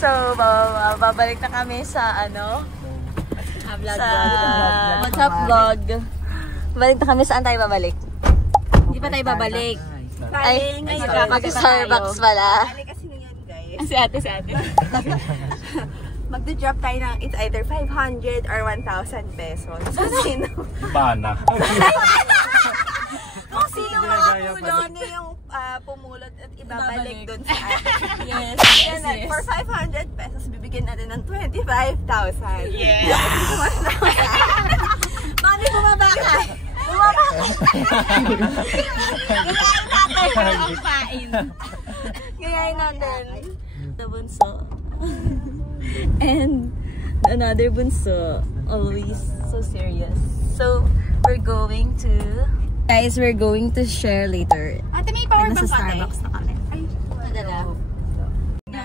So, babalik na kami sa ano? What's up vlog? Balik na kami. Saan tayo babalik? Hindi pa tayo babalik. Ay, mag-Starbucks pala. Kasi ngayon guys. Si ate. Magda-drop tayo ng it's either 500 or 1,000 pesos. So, sino? Bana. Kung sino yung pumulot at ibabalik dun sa atin. Yes. For 500 pesos, bibigyan natin ng 25,000. Yes. Mami, bumaba ka! Bumaba ka! Gayahin natin. The bunso. And another bunso. Always so serious. So, we're going to... Guys, we're going to share later. Ate, may power bank Starbucks na kami. Ay, Nadala.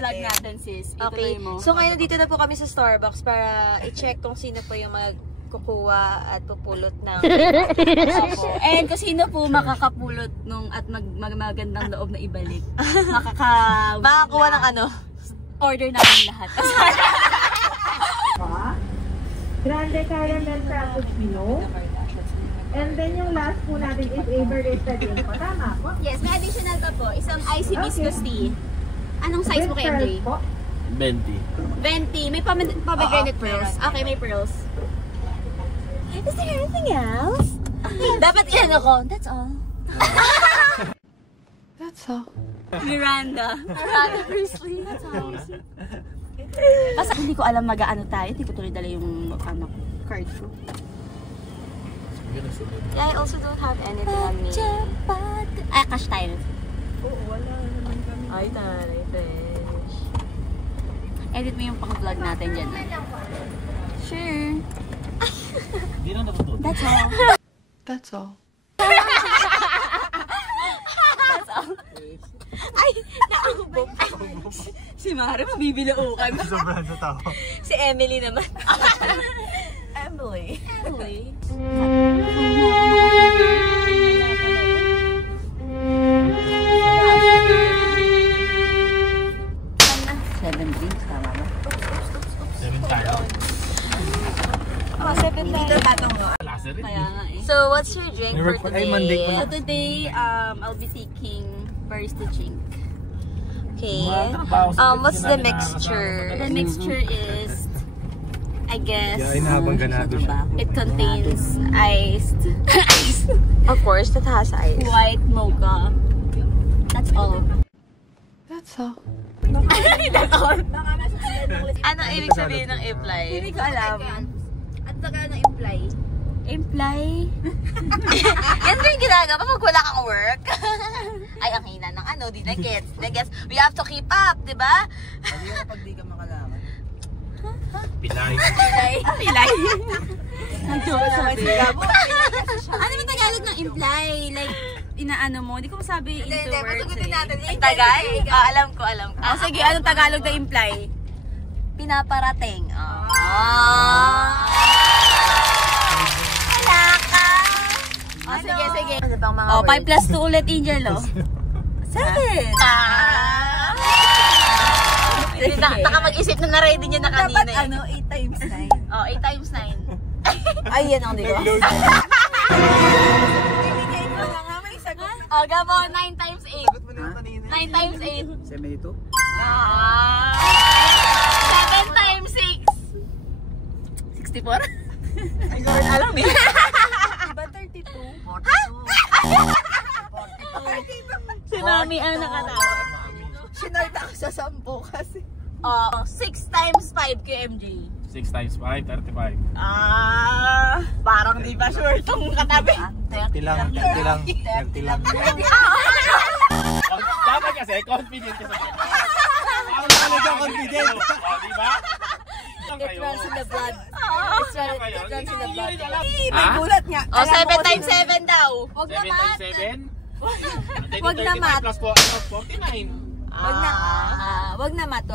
vlog natin sis. Okay. So, ngayon dito na po kami sa Starbucks para i-check kung sino po yung magkukuha at pupulot ng and kung sino po makakapulot nung at magandang loob na ibalik. makakuha ng ano? Order namin lahat. Grande caramel frappuccino. And then yung last po natin is a barista din po. Tama po? Yes, may additional pa po. Isang icy hibiscus tea. Anong size mo kay MJ? 20. 20. May pomegranate pearls. Okay, may pearls. Is there anything else? Dapat yan ako. That's all. That's all. Miranda. Seriously? That's all. Kasi hindi ko alam mag-ano tayo. Hindi ko tuloy dala yung card ko. Yeah, I also don't have anything on me. Ay, cash tayo. Oo, wala naman kami. Ay, taray, fresh. Edit mo yung pang-vlog natin dyan. Sure. Hindi na natutulog. That's all. That's all. Ay, naubok. Si Mara, mabibilaukan. Sobrang sa tao. Si Emily naman. Emily. Emily. 7 drinks, tama ba? 7 tayo. Oh, 7 tayo. Laser rin. Kaya nga eh. So, what's your drink for today? So today, I'll be taking barista drink. Okay. What's the mixture? The mixture is, I guess, ganado siya. it contains iced Of course, that has ice. white mocha. That's all. That's all. That's all. Ano ibig sabihin ng imply? Hindi ko alam. At taga na imply. Imply? Yan ba yung ginagawa pag wala kang work? Ay, ang hina ng ano, di na gets. We have to keep up, di ba? Pag di ka makalaman. Pilay. Pilay. Ano ba Tagalog ng imply? Like, inaano mo? Hindi ko masabi into words eh. Tagay? Alam ko. Oh, sige, anong Tagalog na imply? Pinaparating. Wala ka. Oh, sige. Ano bang mga Oh, 5 words? plus 2 ulit, Angel, oh. 7. Taka mag-isip na na-ready niya na kanina. Dapat ano, 8 times 9. Oh, 8 times 9. Ay, yan ang diba? Ibigay ko na nga, may sagot. Oh, gamo, 9 times 8. 9 times 8. 72? 7 times 6. 64? Ay, gawin alam eh. Diba 32? 42. Si Mami ang nakatawa. Sinart ako sa 10 kasi. Oh, 6 times 5 QMG. 6 times 5, 35. Parang di ba sure itong katabi? 30 lang. Dapat kasi, confident ka sa kanya. Ako talaga confident. O, diba? It runs in the blood. It runs in the blood. May gulat nga. Oh, 7 times 7 daw. Huwag 7 times 7? Wag na mat. Plus 49. Wag na mat.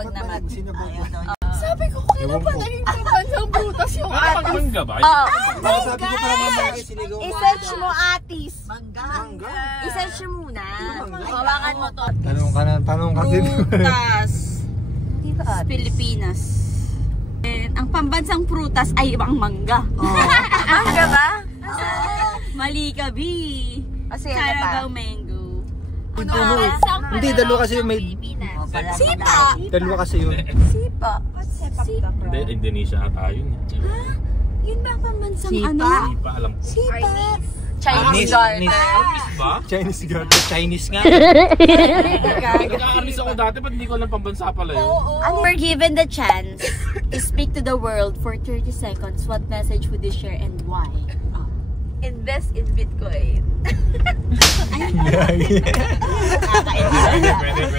Sabi ko, kailan pa naging pambansang brutas yung Ano pag mangga ba? Sabi ko pala mamaya sinigaw. I-search mo atis. Mangga. I-search mo muna. Hawakan mo to. Tanong kasi. Brutas. Hindi Pilipinas. And ang pambansang prutas ay ang mangga. Mangga ba? Mali ka, B. Kasi ano pa? Carabao mango. Hindi, dalawa kasi may... Sipa! Dalawa kasi yun. Sipa. Hindi, Indonesia ata yun. Yun ba ang pambansang Sipa? ano? Hindi pa alam ko. Sipa! Chinese garden. Armis ba? Chinese garden. Chinese nga. Nagka-armis ako dati, ba't hindi ko alam pambansa pala yun? We're given the chance to speak to the world for 30 seconds. What message would you share and why? Invest in Bitcoin. Pwede.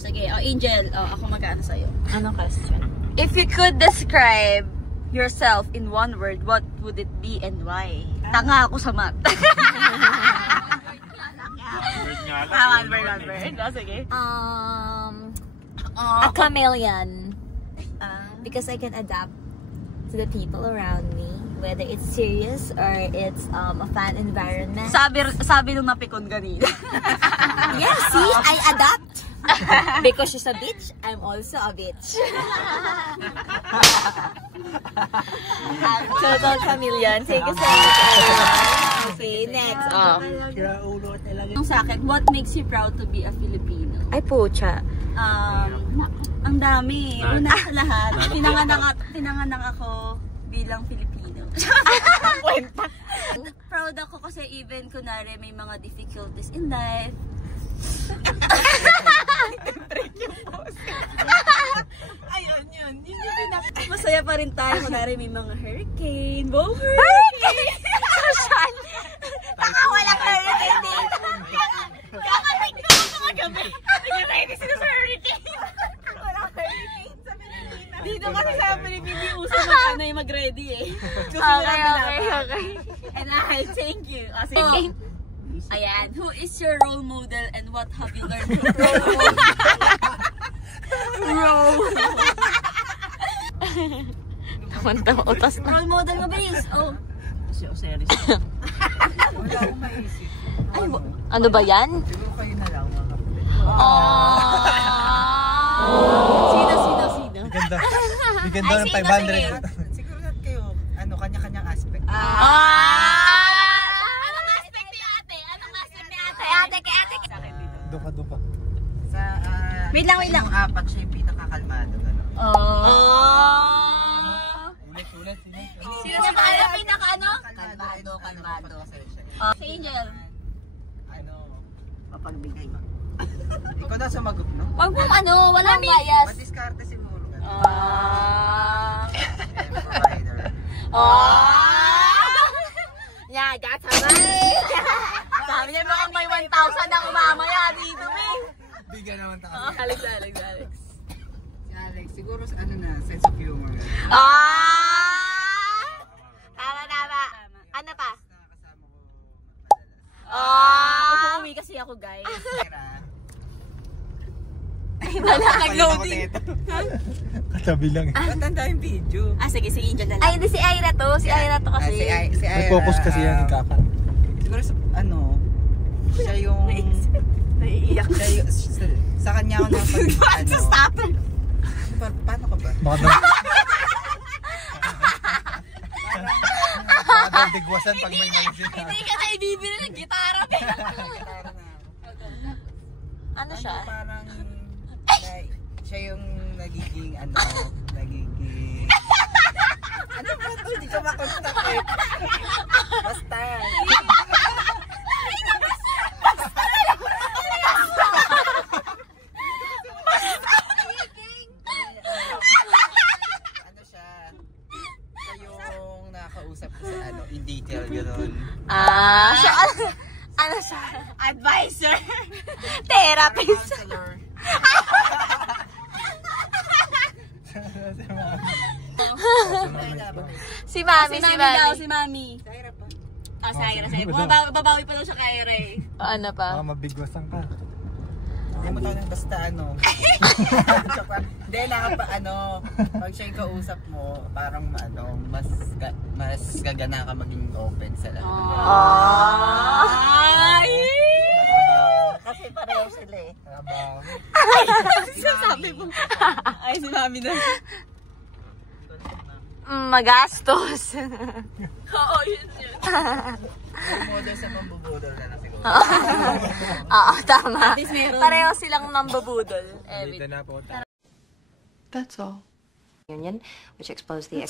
Sige. Angel, ako magkano sa'yo? Ano question? If you could describe yourself in one word, what would it be and why? Tanga ako sa math. One word. Sige. A chameleon. Because I can adapt to the people around me, whether it's serious or it's a fun environment. Sabi nung napikon kanina. Yeah, see, I adapt. Because she's a bitch, I'm also a bitch. Total chameleon. Thank you so much, everyone. Okay, next. Yung sa akin, what makes you proud to be a Filipino? Ay, pucha. Ang dami. Una sa lahat, pinanganak ako bilang Filipino. Proud ako kasi even kunwari may mga difficulties in life. Ayun, yun. Masaya pa rin tayo kunwari may mga hurricane. Wow, hurricane! Social! Baka walang hurricane dito. Kakalig na ako mga gabi. Nag-ready sila sa hurricane. Walang hurricane sa Pilipinas. Dito kasi sa Pilipinas, uso magkano yung mag-ready eh. Okay. And I thank you. Sige. Ayan, who is your role model and what have you learned from role model? Tamang utas na. Role model mo, Bilis? Oh. Ay, ano ba yan? Siguro kayo na lang. Sino? Biganda ng 500. Siguro lahat kayo, kanya-kanyang aspect. Anong aspect ni ate? Doon ka. Wait lang. Yung apat siya yung pinakakalmado. Ulit. Sino sa kanya pinaka-ano? Kalmado. Si Angel. Mapagbigay ba? Ikaw na sumagot, no? Huwag mong walang bias. Madiskarte siguro. Provider. Yeah, that's right. Sabi niya mukhang may 1,000 na umamaya dito, eh. Bigyan naman tayo. Alex. Si Alex, siguro sense of humor. Tama. Ano pa? Nakakasama ko madalas. Umuwi kasi ako, guys. Wala, nag-loading. Katabi lang eh. Matanda yung video. Sige, si Angel na lang. Ay, hindi si Ira to. Si Ira to kasi. Si Ira. Focus kasi yan, Kakan. Siguro siya yung... Naiiyak. Sa kanya ako na Stop! Paano ka ba? Baka digwasan pag may malisin ka. Hindi ka na ibibili ng gitara. Ano siya? Parang siya yung nagiging ano ba ito? Hindi ko makontak eh. Basta. Ano siya? Siya yung nakakausap ko sa in detail gano'n. So ano siya? Advisor. Therapist. Counselor. Si Mami. Si Mami. Sa Ira. Babawi pa daw siya kay Ira eh. Ano pa? Mabigwasan ka. Hindi mo tawag basta Hindi, pag siya yung kausap mo, parang mas gagana ka maging open sa lahat. kasi pareho sila eh. Sabi mo. Ay, si mami na. Magastos. Oo, yun. Model sa pambubudol na siguro. Oo, tama. At least meron. Pareho silang nambabudol. Dito na po tayo. That's all. Union, which exposed the